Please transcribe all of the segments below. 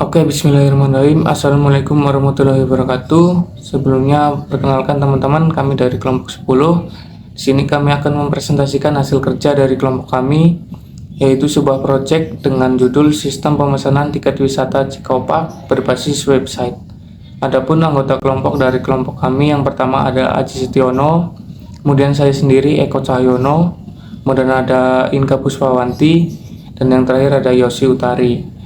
Oke, bismillahirrahmanirrahim. Assalamualaikum warahmatullahi wabarakatuh. Sebelumnya, perkenalkan teman-teman, kami dari kelompok 10. Di sini kami akan mempresentasikan hasil kerja dari kelompok kami, yaitu sebuah proyek dengan judul Sistem Pemesanan Tiket Wisata Cikaupak berbasis website. Adapun anggota kelompok dari kelompok kami yang pertama ada Aji Setiono, kemudian saya sendiri Eko Cahyono, kemudian ada Inka Puspawanti, dan yang terakhir ada Yosi Utari.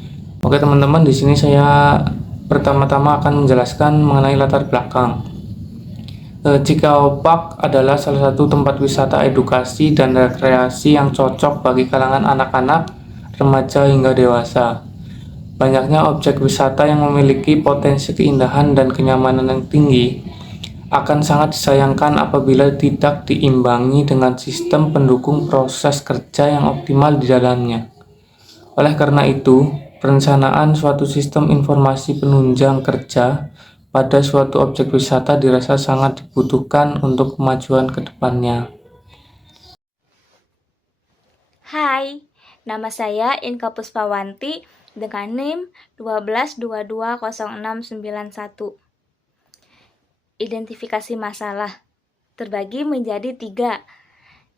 Oke teman-teman, di sini saya pertama-tama akan menjelaskan mengenai latar belakang. Cikaupak adalah salah satu tempat wisata edukasi dan rekreasi yang cocok bagi kalangan anak-anak, remaja hingga dewasa. Banyaknya objek wisata yang memiliki potensi keindahan dan kenyamanan yang tinggi akan sangat disayangkan apabila tidak diimbangi dengan sistem pendukung proses kerja yang optimal di dalamnya. Oleh karena itu, perencanaan suatu sistem informasi penunjang kerja pada suatu objek wisata dirasa sangat dibutuhkan untuk kemajuan ke depannya. Hai, nama saya Inka Puspawanti dengan NIM 12220691. Identifikasi masalah terbagi menjadi 3.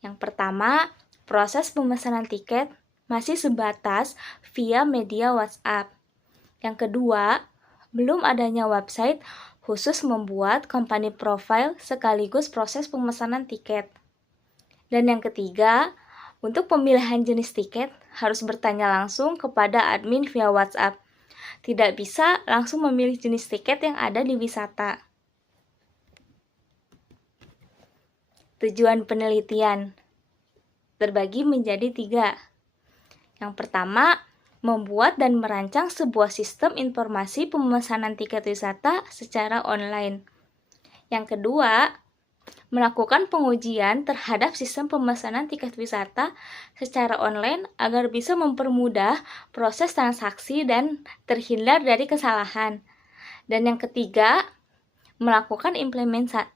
Yang pertama, proses pemesanan tiket masih sebatas via media WhatsApp. Yang kedua, belum adanya website khusus membuat company profile sekaligus proses pemesanan tiket. Dan yang ketiga, untuk pemilihan jenis tiket harus bertanya langsung kepada admin via WhatsApp. Tidak bisa langsung memilih jenis tiket yang ada di wisata. Tujuan penelitian terbagi menjadi 3. Yang pertama, membuat dan merancang sebuah sistem informasi pemesanan tiket wisata secara online. Yang kedua, melakukan pengujian terhadap sistem pemesanan tiket wisata secara online agar bisa mempermudah proses transaksi dan terhindar dari kesalahan. Dan yang ketiga, melakukan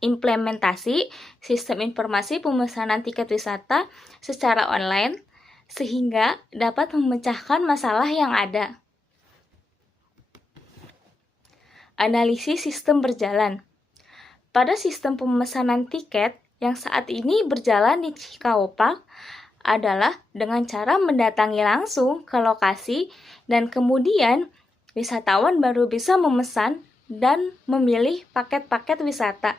implementasi sistem informasi pemesanan tiket wisata secara online sehingga dapat memecahkan masalah yang ada. Analisis sistem berjalan. Pada sistem pemesanan tiket yang saat ini berjalan di Cikaupak adalah dengan cara mendatangi langsung ke lokasi dan kemudian wisatawan baru bisa memesan dan memilih paket-paket wisata.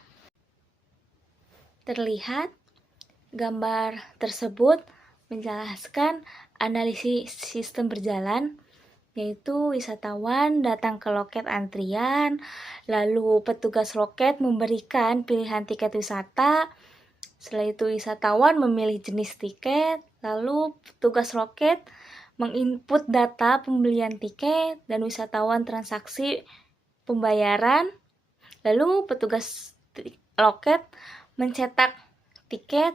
Terlihat gambar tersebut menjelaskan analisis sistem berjalan, yaitu wisatawan datang ke loket antrian, lalu petugas loket memberikan pilihan tiket wisata. Setelah itu wisatawan memilih jenis tiket, lalu petugas loket menginput data pembelian tiket dan wisatawan transaksi pembayaran, lalu petugas loket mencetak tiket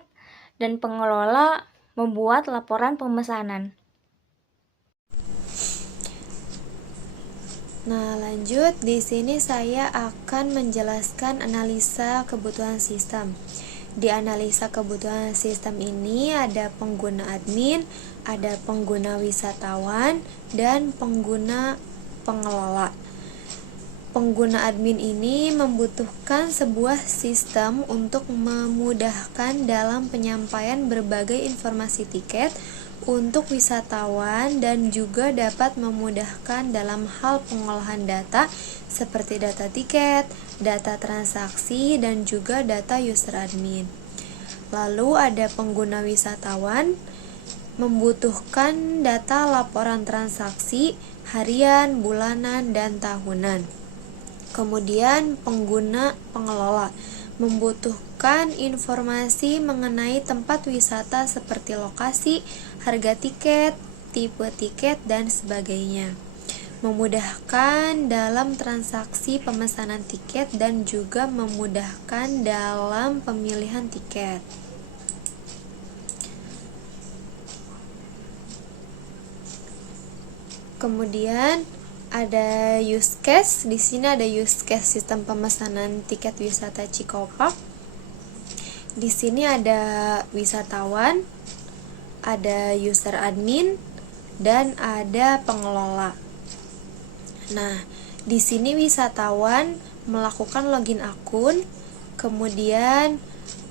dan pengelola membuat laporan pemesanan. Nah, lanjut di sini saya akan menjelaskan analisa kebutuhan sistem. Di analisa kebutuhan sistem ini ada pengguna admin, ada pengguna wisatawan, dan pengguna pengelola. Pengguna admin ini membutuhkan sebuah sistem untuk memudahkan dalam penyampaian berbagai informasi tiket untuk wisatawan dan juga dapat memudahkan dalam hal pengolahan data seperti data tiket, data transaksi, dan juga data user admin. Lalu ada pengguna wisatawan membutuhkan data laporan transaksi harian, bulanan, dan tahunan. Kemudian pengguna pengelola membutuhkan informasi mengenai tempat wisata seperti lokasi, harga tiket, tipe tiket, dan sebagainya. Memudahkan dalam transaksi pemesanan tiket dan juga memudahkan dalam pemilihan tiket. Kemudian ada use case. Di sini ada use case sistem pemesanan tiket wisata Cikaupak. Di sini ada wisatawan, ada user admin, dan ada pengelola. Nah, di sini wisatawan melakukan login akun, kemudian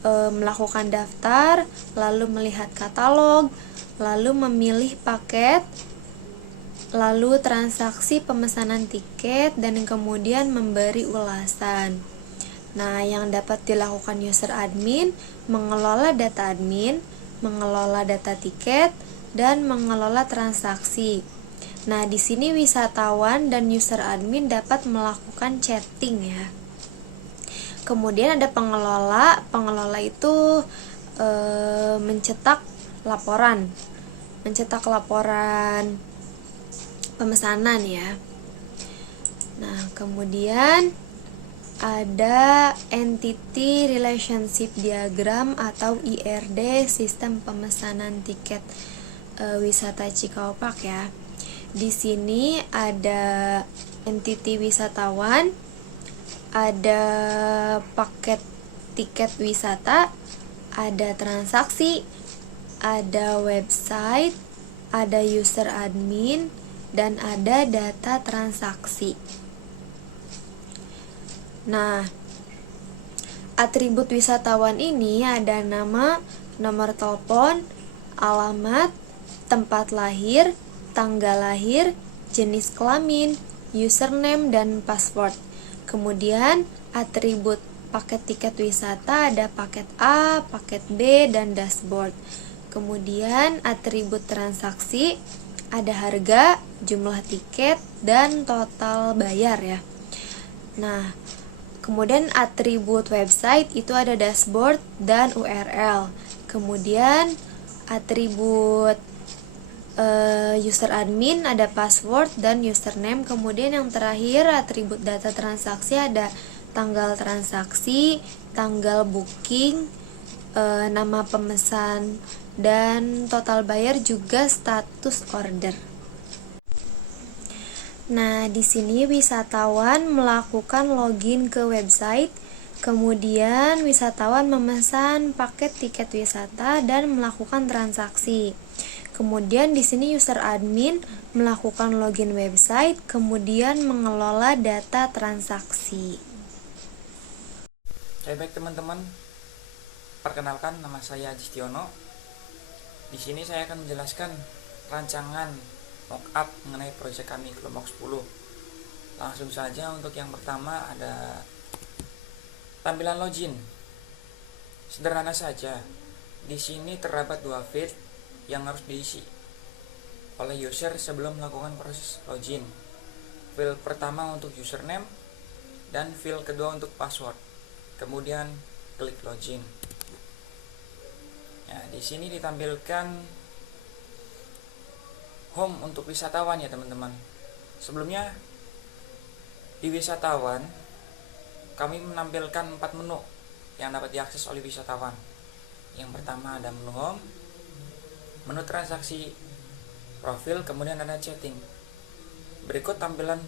melakukan daftar, lalu melihat katalog, lalu memilih paket, lalu transaksi pemesanan tiket, dan kemudian memberi ulasan. Nah, yang dapat dilakukan user admin, mengelola data admin, mengelola data tiket, dan mengelola transaksi. Nah, di sini wisatawan dan user admin dapat melakukan chatting ya. Kemudian ada pengelola. Pengelola itu mencetak laporan pemesanan ya. Nah, kemudian ada Entity Relationship Diagram atau IRD, sistem pemesanan tiket wisata Cikaupak ya. Di sini ada entity wisatawan, ada paket tiket wisata, ada transaksi, ada website, ada user admin, dan ada data transaksi. Nah, atribut wisatawan ini ada nama, nomor telepon, alamat, tempat lahir, tanggal lahir, jenis kelamin, username, dan password. Kemudian atribut paket tiket wisata ada paket A, paket B, dan dashboard. Kemudian atribut transaksi ada harga, jumlah tiket, dan total bayar ya. Nah, kemudian atribut website itu ada dashboard dan URL. Kemudian atribut user admin ada password dan username. Kemudian yang terakhir atribut data transaksi ada tanggal transaksi, tanggal booking, nama pemesan, dan total bayar juga status order. Nah, di sini wisatawan melakukan login ke website, kemudian wisatawan memesan paket tiket wisata dan melakukan transaksi. Kemudian di sini user admin melakukan login website, kemudian mengelola data transaksi. Baik teman-teman, perkenalkan nama saya Ajistiono. Di sini saya akan menjelaskan rancangan mockup mengenai proyek kami kelompok 10. Langsung saja untuk yang pertama ada tampilan login. Sederhana saja. Di sini terdapat 2 field yang harus diisi oleh user sebelum melakukan proses login. Field pertama untuk username dan field kedua untuk password. Kemudian klik login. Nah, di sini ditampilkan home untuk wisatawan ya teman-teman. Sebelumnya di wisatawan kami menampilkan 4 menu yang dapat diakses oleh wisatawan. Yang pertama ada menu home, menu transaksi, profil, kemudian ada chatting. Berikut tampilan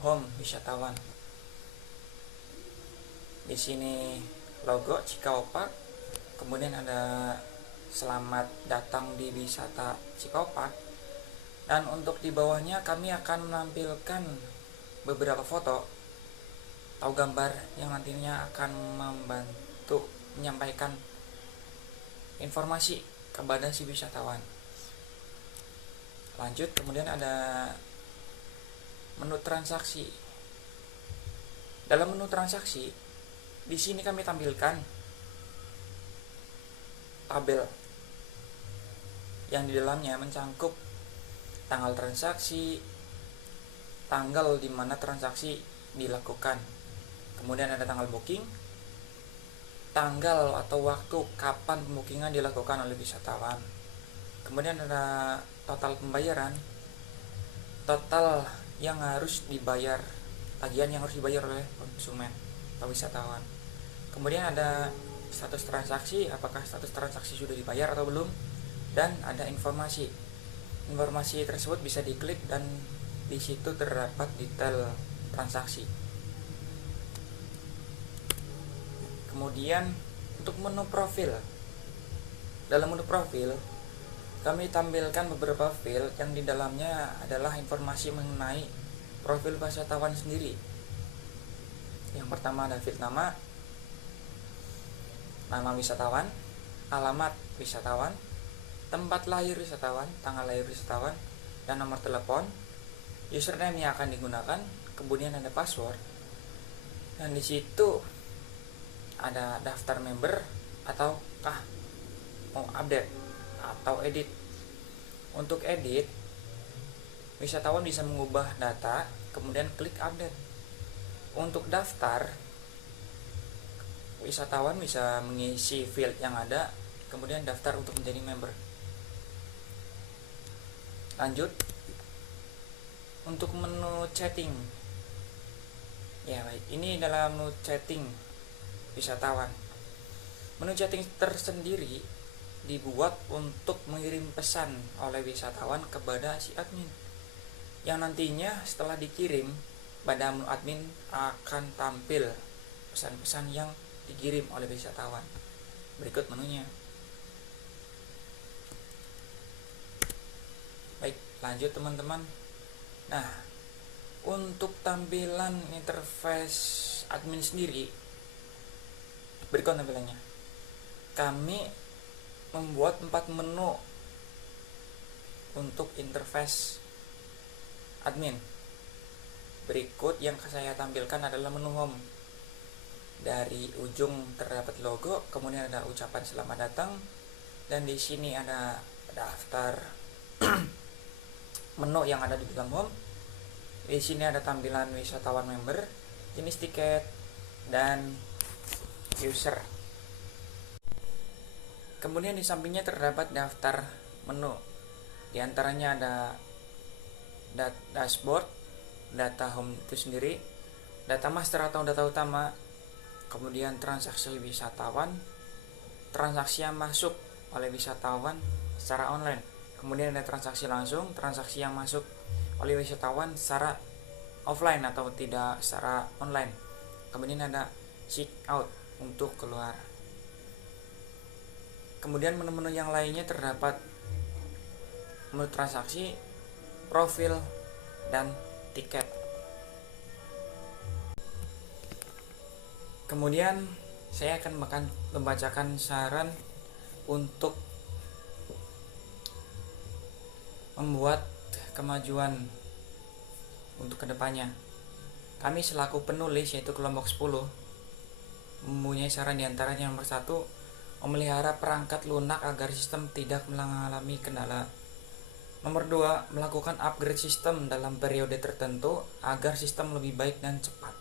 home wisatawan. Di sini logo Cikaupak, kemudian ada selamat datang di wisata Cikaupak. Dan untuk di bawahnya kami akan menampilkan beberapa foto atau gambar yang nantinya akan membantu menyampaikan informasi kepada si wisatawan. Lanjut, kemudian ada menu transaksi. Dalam menu transaksi, di sini kami tampilkan tabel yang di dalamnya mencangkup tanggal transaksi, tanggal di mana transaksi dilakukan. Kemudian ada tanggal booking, tanggal atau waktu kapan pembookingan dilakukan oleh wisatawan. Kemudian ada total pembayaran, total yang harus dibayar, tagihan yang harus dibayar oleh konsumen atau wisatawan. Kemudian ada status transaksi, apakah status transaksi sudah dibayar atau belum, dan ada informasi. Informasi tersebut bisa diklik dan di situ terdapat detail transaksi. Kemudian untuk menu profil. Dalam menu profil kami tampilkan beberapa field yang di dalamnya adalah informasi mengenai profil wisatawan sendiri. Yang pertama ada field nama wisatawan, alamat wisatawan, tempat lahir wisatawan, tanggal lahir wisatawan, dan nomor telepon, username yang akan digunakan, kemudian ada password. Dan di situ ada daftar member ataukah mau update atau edit. Untuk edit, wisatawan bisa mengubah data, kemudian klik update. Untuk daftar, wisatawan bisa mengisi field yang ada, kemudian daftar untuk menjadi member. Lanjut, untuk menu chatting. Ya baik, ini dalam menu chatting wisatawan. Menu chatting tersendiri dibuat untuk mengirim pesan oleh wisatawan kepada si admin, yang nantinya setelah dikirim pada menu admin akan tampil pesan-pesan yang dikirim oleh wisatawan. Berikut menunya. Baik, lanjut teman-teman. Nah, untuk tampilan interface admin sendiri, berikut tampilannya. Kami membuat 4 menu untuk interface admin. Berikut yang saya tampilkan adalah menu home. Dari ujung terdapat logo, kemudian ada ucapan selamat datang, dan di sini ada daftar menu yang ada di dalam home. Di sini ada tampilan wisatawan member, jenis tiket, dan user. Kemudian di sampingnya terdapat daftar menu. Di antaranya ada dashboard, data home itu sendiri, data master atau data utama, kemudian transaksi wisatawan, transaksi yang masuk oleh wisatawan secara online, kemudian ada transaksi langsung, transaksi yang masuk oleh wisatawan secara offline atau tidak secara online, kemudian ada check out untuk keluar. Kemudian menu-menu yang lainnya terdapat menu transaksi, profil, dan tiket. Kemudian saya akan membacakan saran untuk membuat kemajuan untuk kedepannya. Kami selaku penulis, yaitu kelompok 10, mempunyai saran diantaranya. Nomor 1, memelihara perangkat lunak agar sistem tidak mengalami kendala. Nomor 2, melakukan upgrade sistem dalam periode tertentu agar sistem lebih baik dan cepat.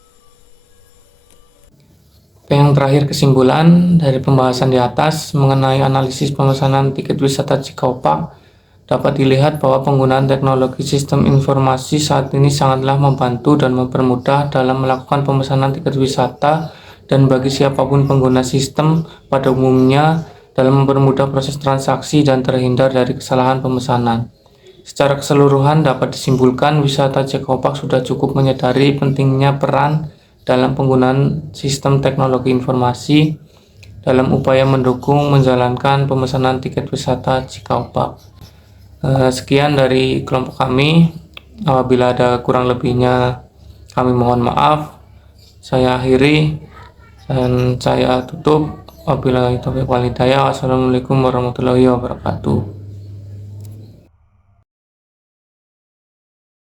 Yang terakhir, kesimpulan dari pembahasan di atas mengenai analisis pemesanan tiket wisata Cikaupak, dapat dilihat bahwa penggunaan teknologi sistem informasi saat ini sangatlah membantu dan mempermudah dalam melakukan pemesanan tiket wisata, dan bagi siapapun pengguna sistem pada umumnya dalam mempermudah proses transaksi dan terhindar dari kesalahan pemesanan. Secara keseluruhan dapat disimpulkan wisata Cikaupak sudah cukup menyadari pentingnya peran dalam penggunaan sistem teknologi informasi dalam upaya mendukung menjalankan pemesanan tiket wisata Cikaupak. Sekian dari kelompok kami. Apabila ada kurang lebihnya kami mohon maaf. Saya akhiri dan saya tutup. Wabillahi taufiq wal hidayah. Wassalamualaikum warahmatullahi wabarakatuh.